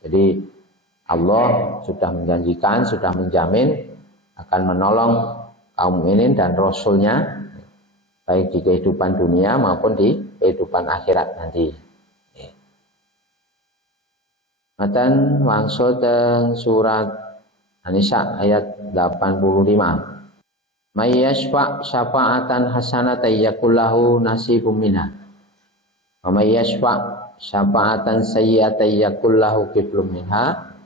Jadi Allah sudah menjanjikan, sudah menjamin akan menolong kaum mukminin dan rasulnya baik di kehidupan dunia maupun di kehidupan akhirat nanti. Matan wangsul teng surat An-Nisa ayat 85. May yashfa' syafa'atan hasanatan yakul lahu nasibum minha. Wa may yashfa' syafa'atan sayyi'atan yakul lahu kiflum minha.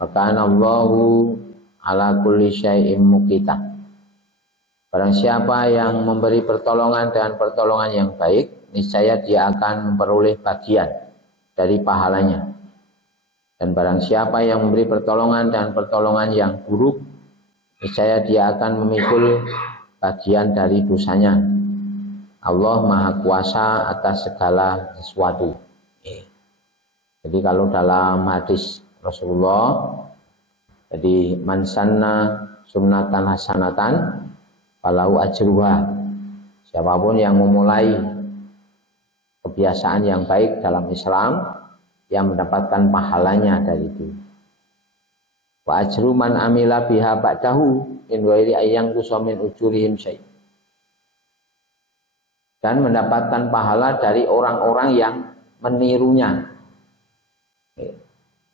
Wa kana Allahu ala kulli syai'in muqita. Barang siapa yang memberi pertolongan dengan pertolongan yang baik, niscaya dia akan memperoleh bagian dari pahalanya. Dan barang siapa yang memberi pertolongan dan pertolongan yang buruk, niscaya dia akan memikul bagian dari dosanya. Allah Maha Kuasa atas segala sesuatu. Jadi kalau dalam hadis Rasulullah, jadi man sanna sunnatan hasanatan falahu ajruha. Siapapun yang memulai kebiasaan yang baik dalam Islam, yang mendapatkan pahalanya dari itu. Wa ajru man amila biha ba'dahu in ghairi ayyang tusamin ujurihim syai'. Dan mendapatkan pahala dari orang-orang yang menirunya.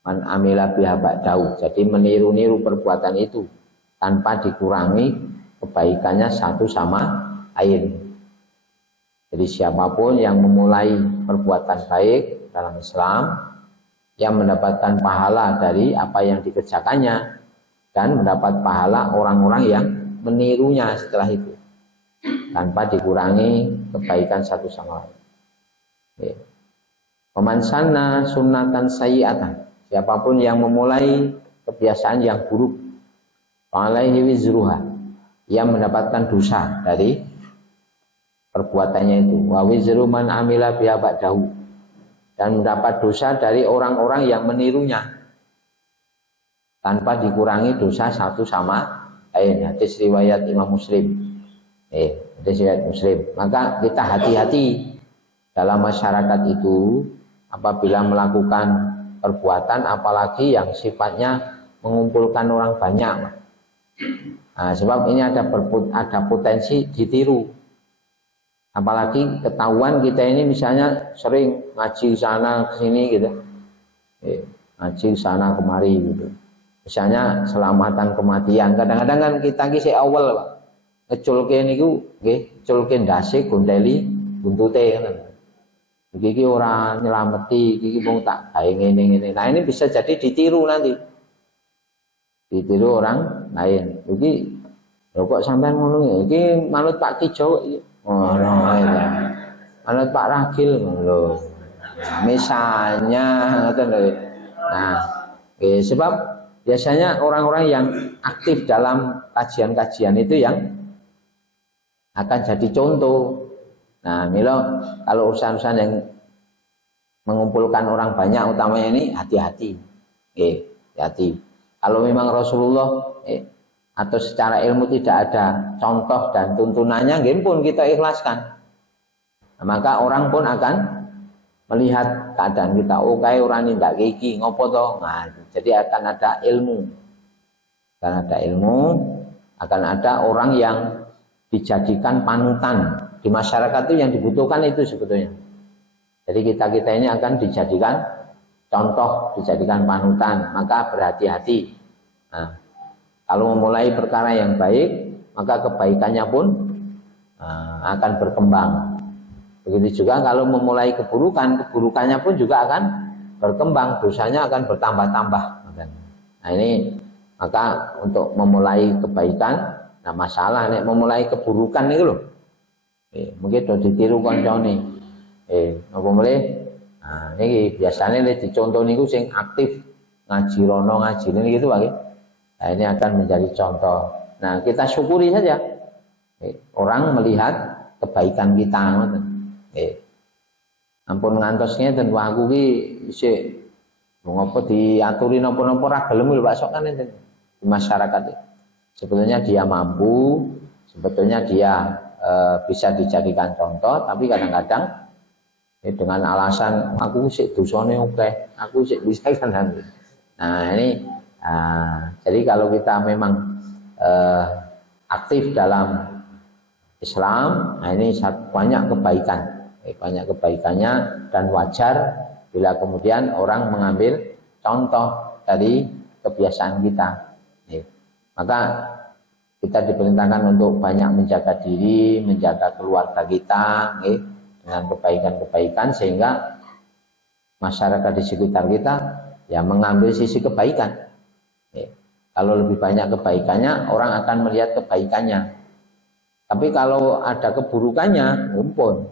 Man amila biha ba'dahu, jadi meniru-niru perbuatan itu tanpa dikurangi kebaikannya satu sama lain. Jadi siapapun yang memulai perbuatan baik dalam Islam, yang mendapatkan pahala dari apa yang dikerjakannya dan mendapat pahala orang-orang yang menirunya setelah itu tanpa dikurangi kebaikan satu sama lain. Faman sanna sunnatan sayyi'atan, siapapun yang memulai kebiasaan yang buruk, falaihi wizruha, yang mendapatkan dosa dari perbuatannya itu. Wa wizru man amila biha ba'dahu, dan mendapat dosa dari orang-orang yang menirunya tanpa dikurangi dosa satu sama lain. Hadis riwayat Imam Muslim. Hadis riwayat Muslim. Maka kita hati-hati dalam masyarakat itu apabila melakukan perbuatan apalagi yang sifatnya mengumpulkan orang banyak. Nah, sebab ini ada potensi ditiru Apalagi ketahuan kita ini misalnya sering ngaji sana ke sini gitu. Ngaji sana kemari gitu. Misalnya selamatan kematian. Kadang-kadang kan kita ki awal Pak. Ngeculke niku nggih, culke ndase gondeli buntute ngoten. Iki ora nyelameti, iki mung tak gawe ngene-ngene. Nah, ini bisa jadi ditiru nanti. Ditiru orang lain. Iki lho kok sampean ngono ya? Iki manut Pak Ki Jawa iki. Oh, manut Pak Ragil lho. Misalnya ngoten lho. Nah, sebab biasanya orang-orang yang aktif dalam kajian-kajian itu yang akan jadi contoh. Nah, milo kalau urusan-urusan yang mengumpulkan orang banyak, utamanya ini hati-hati. Hati. Kalau memang Rasulullah atau secara ilmu tidak ada contoh dan tuntunannya, nggih pun kita ikhlaskan. Nah, maka orang pun akan melihat keadaan kita, oh kayak orang ini tidak gigi, ngopo toh. Nah, jadi akan ada ilmu. Akan ada orang yang dijadikan panutan. Di masyarakat itu yang dibutuhkan itu sebetulnya. Jadi kita ini akan dijadikan contoh, dijadikan panutan, maka berhati-hati. Nah, kalau memulai perkara yang baik, maka kebaikannya pun akan berkembang. Begitu juga kalau memulai keburukannya pun juga akan berkembang, dosanya akan bertambah-tambah. Nah ini, maka untuk memulai kebaikan, nah masalah nih memulai keburukan nih loh. Mungkin udah ditiru koncone. Apa mulai? Nah, ini biasanya dicontoh niku sing aktif ngaji rono ngaji ini gitu Pak. Nah, ini akan menjadi contoh. Nah, kita syukuri saja. Orang melihat kebaikan kita. Ampun ngantosnya dan aku ki isih ngopo diaturi napa-napa ra gelem lho Pak sok kan enten di masyarakat. Sebetulnya dia mampu, sebetulnya dia bisa dijadikan contoh, tapi kadang-kadang dengan alasan aku sik dosane akeh, aku sik bisa kan. Nah, ini jadi kalau kita memang aktif dalam Islam, nah ini banyak kebaikannya dan wajar bila kemudian orang mengambil contoh dari kebiasaan kita. Maka kita diperintahkan untuk banyak menjaga diri, menjaga keluarga kita dengan kebaikan-kebaikan sehingga masyarakat di sekitar kita ya mengambil sisi kebaikan. Kalau lebih banyak kebaikannya, orang akan melihat kebaikannya. Tapi kalau ada keburukannya, ngumpul.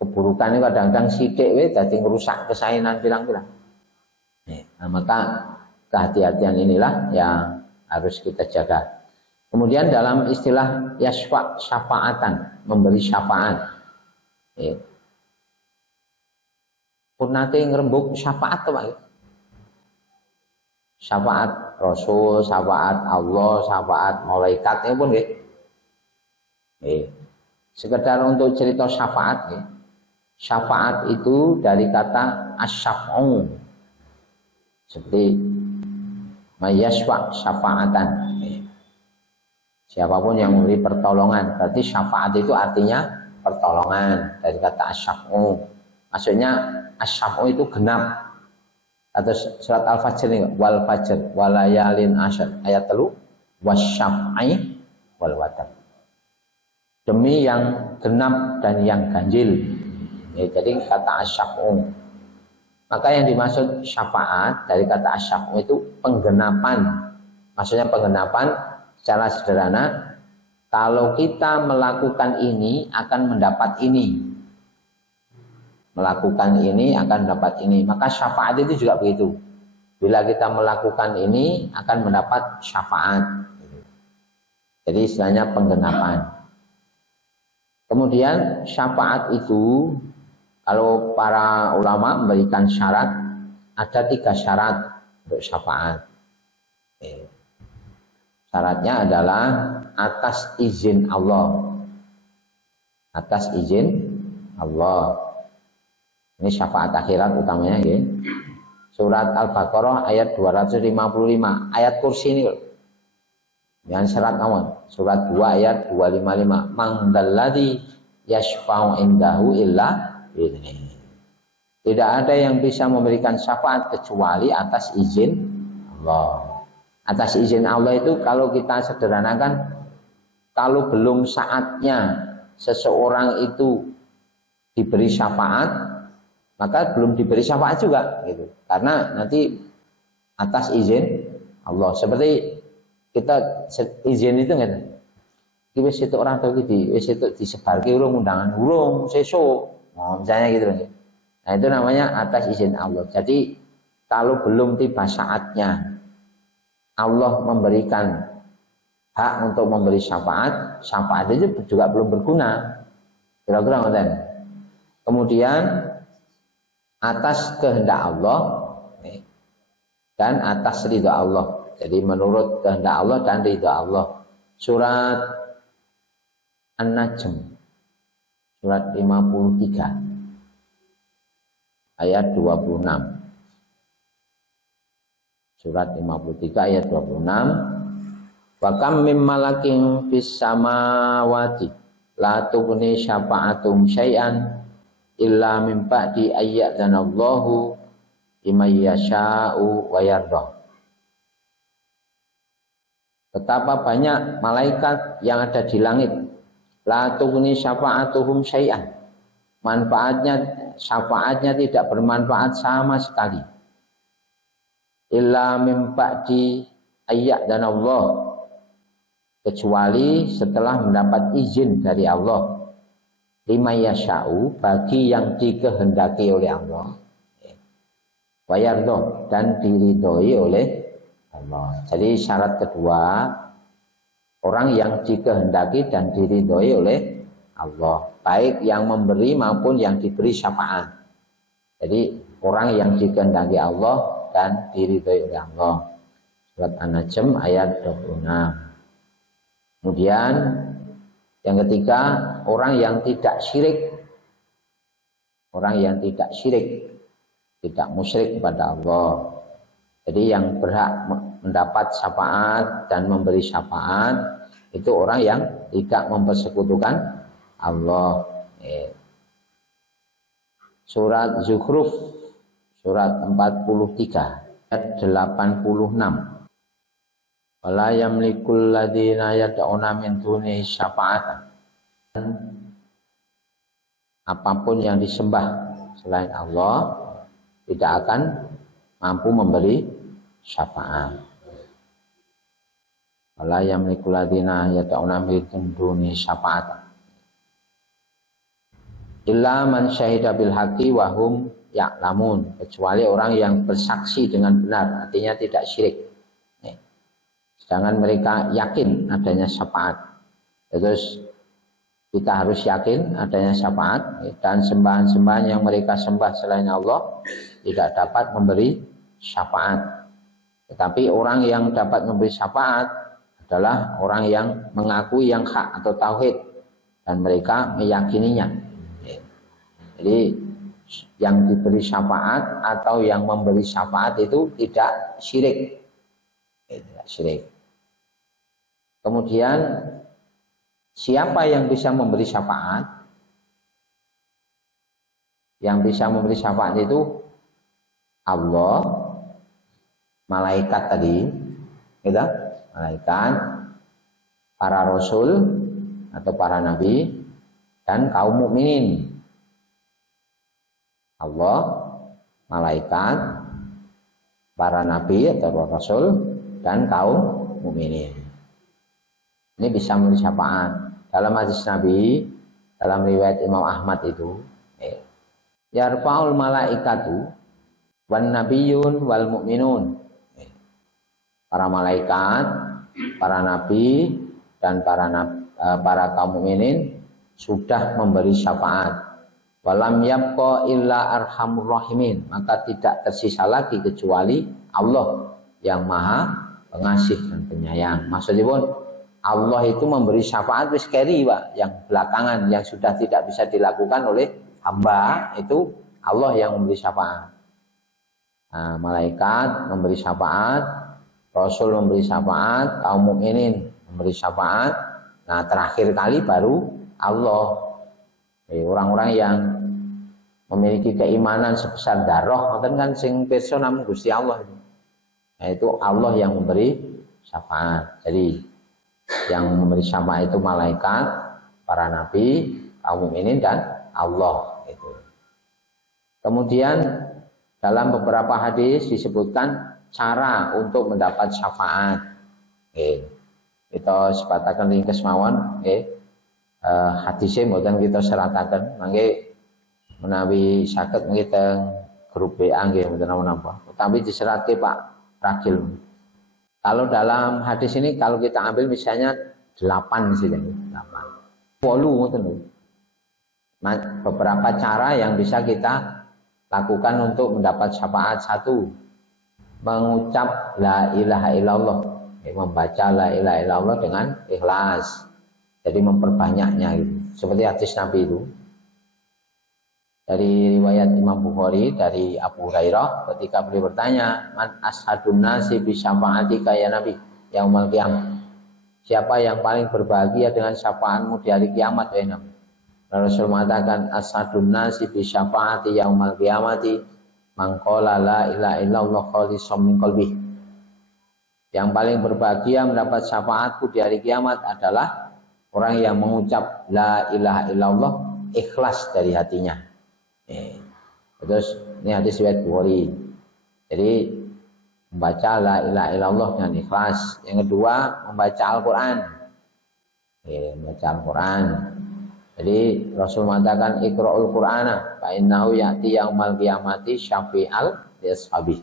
Keburukan itu kadang-kadang sidik dadi ngerusak kesaenan pilang-pilang. Nah, maka kehati-hatian inilah yang harus kita jaga. Kemudian dalam istilah syafaatan, memberi syafaat. Pun nanti ngerembuk syafaat tuh Pak. Syafaat Rasul, syafaat Allah, syafaat malaikat ini pun nggih. Sekedar untuk cerita syafaat nggih. Syafaat itu dari kata asyaf'u. Seperti mayaswa syafaatan. Siapapun yang memberi pertolongan, berarti syafaat itu artinya pertolongan dari kata asyaf'u. Maksudnya asyaf'u itu genap. Atau surat Al-Fajr ini, wal fajr walayalin asyr, ayat 3, wasyaf'i wal watar. Demi yang genap dan yang ganjil. Jadi kata asyaf'u. Maka yang dimaksud syafaat dari kata asyaf'u itu penggenapan. Maksudnya penggenapan secara sederhana, kalau kita melakukan ini akan mendapat ini. Melakukan ini akan mendapat ini. Maka syafaat itu juga begitu. Bila kita melakukan ini akan mendapat syafaat. Jadi istilahnya penggenapan. Kemudian syafaat itu kalau para ulama memberikan syarat, ada 3 syarat untuk syafaat. Syaratnya adalah atas izin Allah. Atas izin Allah. Ini syafaat akhirat utamanya ya. Surat Al-Baqarah ayat 255, ayat kursi ini. Yang syarat awal surat 2 ayat 255 mangdalladzi yashfa'u indahu illa bi'idznihi. Tidak ada yang bisa memberikan syafaat kecuali atas izin Allah. Atas izin Allah itu kalau kita sederhanakan, kalau belum saatnya seseorang itu diberi syafaat, maka belum diberi syafaat juga gitu. Karena nanti atas izin Allah. Seperti kita izin itu kan, wis itu orang tahu gitu, wis itu disebarke urung undangan urung sesuk, misalnya gitu. Nah itu namanya atas izin Allah. Jadi kalau belum tiba saatnya Allah memberikan hak untuk memberi syafaat, syafaat itu juga belum berguna. Kira-kira ngoten. Kemudian atas kehendak Allah dan atas ridha Allah. Jadi menurut kehendak Allah dan ridha Allah. Surat An-Najm surat 53 ayat 26. Surat 53 ayat 26. Wa kam mim malakin fis samawati la tughni syafa'atum syai'an illa min ba'di ayyadzanallahu liman yasha'u wa yardah. Betapa banyak malaikat yang ada di langit, la tughni syafa'atuhum syai'an, syafaatnya tidak bermanfaat sama sekali, illa min ba'di ayyadzanallahu, kecuali setelah mendapat izin dari Allah, liman yasha'u, bagi yang dikehendaki oleh Allah, wa yardah, dan diridhoi oleh Allah. Jadi syarat kedua, orang yang dikehendaki dan diridhoi oleh Allah, baik yang memberi maupun yang diberi syafaat. Jadi orang yang dikehendaki Allah dan diridhoi oleh Allah. Surat An-Najm ayat 26. Kemudian yang ketiga, orang yang tidak syirik. Orang yang tidak syirik, tidak musyrik kepada Allah. Jadi yang berhak mendapat syafaat dan memberi syafaat itu orang yang tidak mempersekutukan Allah. Surat Zukhruf surat 43 ayat 86. Wala yamlikul ladzina yad'una min dunihi syafa'atan. Apapun yang disembah selain Allah tidak akan mampu memberi syafaat. Wala yamlikul ladzina yad'una min dunihi syafa'atan illa man syahida bil haqqi wa hum ya'lamun, kecuali orang yang bersaksi dengan benar, artinya tidak syirik. Sedangkan mereka yakin adanya syafaat. Terus kita harus yakin adanya syafaat, dan sembahan-sembahan yang mereka sembah selain Allah tidak dapat memberi syafaat. Tetapi orang yang dapat memberi syafaat adalah orang yang mengakui yang hak atau tauhid dan mereka meyakininya. Jadi yang diberi syafaat atau yang memberi syafaat itu tidak syirik. Tidak syirik. Kemudian siapa yang bisa memberi syafaat? Yang bisa memberi syafaat itu Allah, malaikat tadi, gitu? Malaikat, para rasul atau para nabi, dan kaum mukminin. Allah, malaikat, para nabi atau rasul, dan kaum mukminin. Ini bisa memberi syafaat. Dalam hadis Nabi, dalam riwayat Imam Ahmad itu, yarfa'ul malaikatu wan nabiyyun wal mu'minun. Para malaikat, para nabi, dan para kaum mukminin sudah memberi syafaat. Walam yabqa illa arhamur rahimin, maka tidak tersisa lagi kecuali Allah yang Maha Pengasih dan Penyayang. Maksudnya pun Allah itu memberi syafaat wis keri, Pak, yang belakangan yang sudah tidak bisa dilakukan oleh hamba, itu Allah yang memberi syafaat. Nah, malaikat memberi syafaat, Rasul memberi syafaat, kaum mukminin memberi syafaat. Nah terakhir kali baru Allah. Orang-orang yang memiliki keimanan sebesar darah, kan sing pirsa namung Gusti Allah itu. Nah, itu Allah yang memberi syafaat. Jadi yang memberi syafaat itu malaikat, para nabi, kaum mukminin dan Allah itu. Kemudian dalam beberapa hadis disebutkan cara untuk mendapat syafaat. Kita sebatakan ringkes mawon, hadisnya mboten kita seratakan, mangke menawi saged kita grup WA nggih mboten napa. Tapi diseratke Pak Ragil. Kalau dalam hadis ini kalau kita ambil misalnya 8 saja, 8. 10 ngoten lho. Beberapa cara yang bisa kita lakukan untuk mendapat syafaat. 1, mengucap la ilaha illallah, membaca la ilaha illallah dengan ikhlas. Jadi memperbanyaknya gitu. Seperti hadis Nabi itu. Dari riwayat Imam Bukhari dari Abu Hurairah ketika beliau bertanya, "Man ashadun nasi bi syafa'atika ya Nabi yaumal qiyamah?" Siapa yang paling berbahagia dengan syafaatmu di hari kiamat ya Nabi? Rasul mengatakan, "Ashadun nasi bi syafa'ati yaumal qiyamati man qala la ilaha illallah khalishan min qalbi." Yang paling berbahagia mendapat syafaatku di hari kiamat adalah orang yang mengucap la ilaha illallah ikhlas dari hatinya. Terus ini hadis riwayat Bukhari. Jadi membaca la ilaha illallah dengan ikhlas. Yang kedua membaca Al-Quran. Membaca Al-Quran. Jadi Rasul mengatakan iqra'ul Qur'ana fa innahu ya'ti yaumal qiyamati syafi'al li ashabi.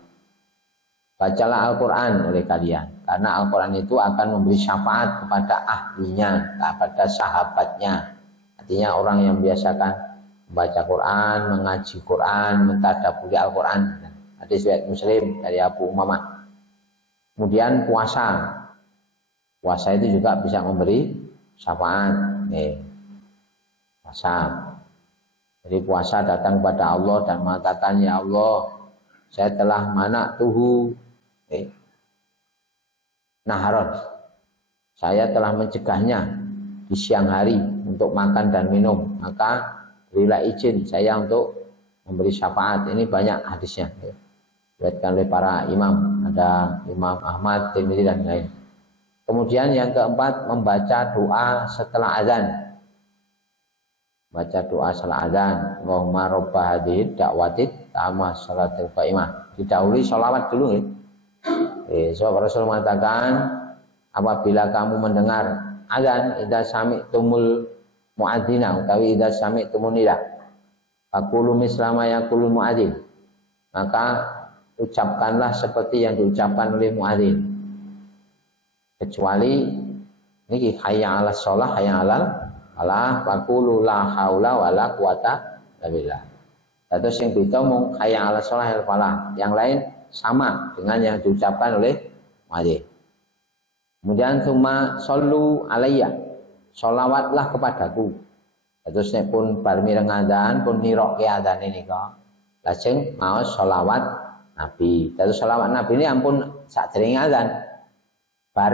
Bacalah Al-Quran oleh kalian, karena Al-Quran itu akan memberi syafaat kepada ahlinya, kepada sahabatnya. Artinya orang yang biasakan membaca Quran, mengaji Quran, mentadabburi Al-Quran. Hadis riwayat Muslim dari Abu Umamah. Kemudian puasa. Puasa itu juga bisa memberi syafaat. Puasa. Jadi puasa datang kepada Allah dan mengatakan, "Ya Allah, saya telah mana'tuhu naharon. Saya telah mencegahnya di siang hari untuk makan dan minum, maka berilah izin saya untuk memberi syafaat." Ini banyak hadisnya, diriwayatkan oleh para imam, ada Imam Ahmad, Tirmidzi dan lain. Kemudian yang keempat membaca doa setelah azan. Baca doa setelah azan, Allahumma robba hadhihi da'wati tamah sholatil qa'imah. Didahului sholawat dulu ya. So Rasul mengatakan, apabila kamu mendengar azan, idza sami'tumul muadzina utawi idza sami'tumun nida faqulu misla ma yaqulul muadzin, maka ucapkanlah seperti yang diucapkan oleh muadzin, kecuali niki hayya 'alas shalah hayya 'alal falah faqulu la haula wala quwata illa billah. Terus yang kita mau hayya 'alas shalah hayya 'alal falah, yang lain sama dengan yang diucapkan oleh muadzin. Kemudian summa shollu alayya, sholawatlah kepadaku. Terus nek pun bar mireng adzan pun nirokke adzan nika, lajeng maos sholawat Nabi. Terus sholawat Nabi ini ampun sakjroning adzan, bar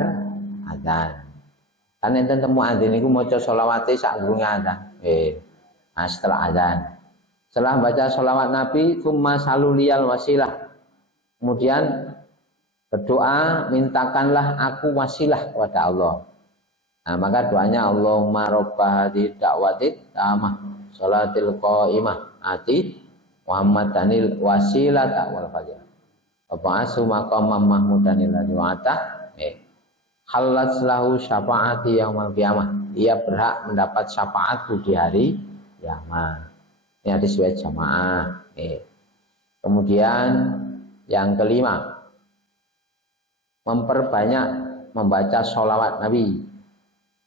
adzan. Kan enten temu adzan niku maca sholawate sakdurunge adzan. Setelah adzan. Setelah baca sholawat Nabi, summa saluliyal wasilah. Kemudian berdoa, mintakanlah aku wasilah kepada Allah. Nah, maka doanya Allahumma robba hadhihi da'wati tamah sholatil qa'imah ati Muhammadanil wasilata wal fadilah wa ba'asu maqamam mahmudanil ladzi wa'ata. Khalas lahu syafaati yaumal qiyamah. Ia berhak mendapat syafaatku di hari kiamat. Ini hadis riwayat jamaah. Kemudian yang kelima, memperbanyak membaca sholawat Nabi.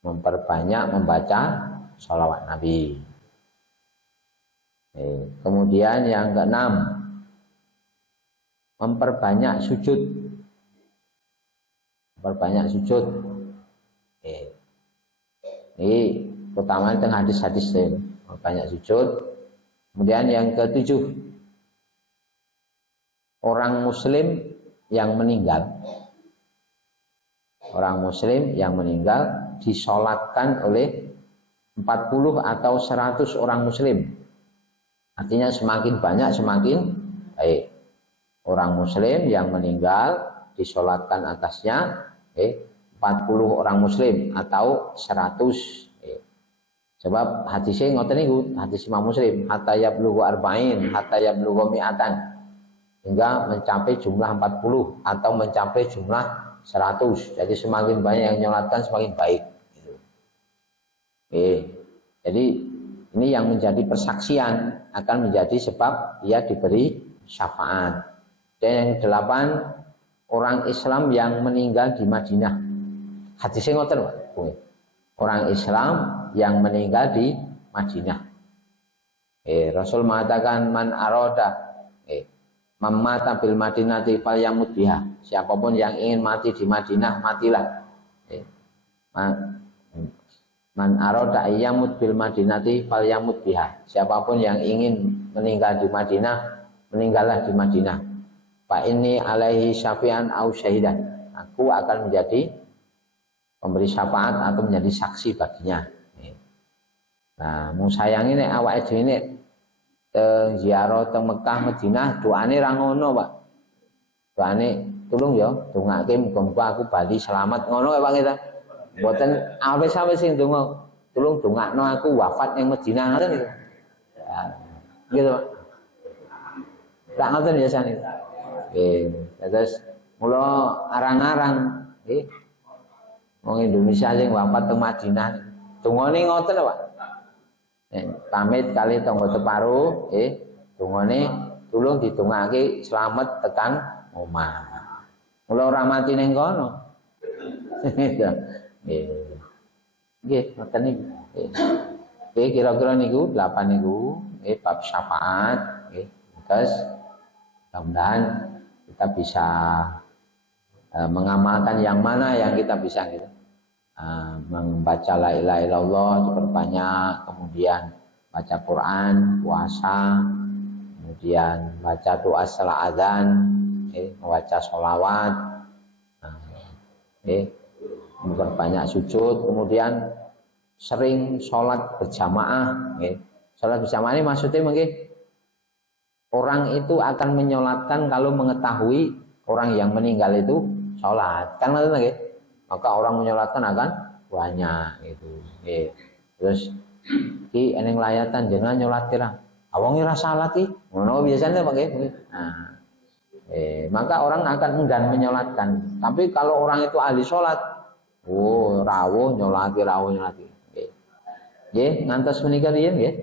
Memperbanyak membaca sholawat Nabi. Kemudian yang keenam, memperbanyak sujud. Memperbanyak sujud. Ini utama tengah hadis-hadis ini. Memperbanyak sujud. Kemudian yang ketujuh, orang muslim yang meninggal orang muslim yang meninggal disolatkan oleh 40 atau 100 orang muslim. Artinya semakin banyak semakin baik. Orang muslim yang meninggal disolatkan atasnya 40 orang muslim atau 100. Sebab hadisnya ngoten niku, hadis Imam Muslim, hatta yablughu arba'in, hatta yablughu mi'atan, hingga mencapai jumlah 40 atau mencapai jumlah 100. Jadi semakin banyak yang nyolatkan semakin baik. Jadi ini yang menjadi persaksian akan menjadi sebab dia diberi syafaat. Dan yang 8, orang Islam yang meninggal di Madinah. Hadisnya ngoten, orang Islam yang meninggal di Madinah. Rasul mengatakan man aroda mamata bil Madinati falyamut biha. Siapapun yang ingin mati di Madinah, matilah. Man aroda ayyamut bil Madinati falyamut biha. Siapapun yang ingin meninggal di Madinah, meninggallah di Madinah. Fa inni alaihi syafi'an au syahidan. Aku akan menjadi pemberi syafaat atau menjadi saksi baginya. Nah, mung sayang ini awake dhewe ini teng ziarah teng Mekah Madinah doane ra ngono, Pak. Doane tulung ya dongake muga-muga aku bali selamat ngono ya Pak kita. Mboten awis-awis sing donga tulung dongakno aku wafat ning Madinah ngoten gitu. Ya, gitu Pak. Tak ngoten biasane. Terus mula arang-arang wong Indonesia sing wafat teng Madinah. Dongane ngoten Pak. Pamit kali tangga teparu, dongane tulung didongake selamat tekan omah. Mula ora mati ning kono. Nggih, ngoten niku. Kira-kira niku 8 niku bab syafaat, terus mudah-mudahan kita bisa mengamalkan yang mana yang kita bisa gitu. Membaca la ilaha illallah diperbanyak, kemudian baca Quran, puasa, kemudian baca doa setelah azan, membaca sholawat, memperbanyak sujud, kemudian sering sholat berjamaah. Sholat berjamaah ini maksudnya mungkin orang itu akan menyolatkan kalau mengetahui orang yang meninggal itu sholat, kan ngerti? Maka orang menyolatkan akan banyak itu. Terus ki eneng layatan jangan nyolat kira. Awang ora salat ki. Ngono biasanya pakai. Nah, maka orang akan enggan menyolatkan. Tapi kalau orang itu ahli sholat, rawuh nyolati. Nggih, ngantos menika riyen nggih.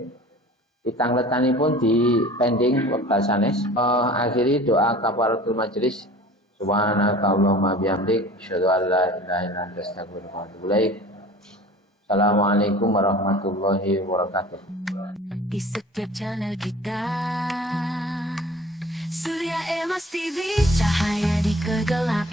Ditangletanipun di pending wekdal sanes. Akhiri doa kafaratul majelis. Subhanaka Allahumma bihamdik asyhadu an la ilaha illa anta astaghfiruka wa atubu ilaik. Assalamualaikum warahmatullahi wabarakatuh. Di setiap channel kita Surya Emas TV, cahaya di kegelapan.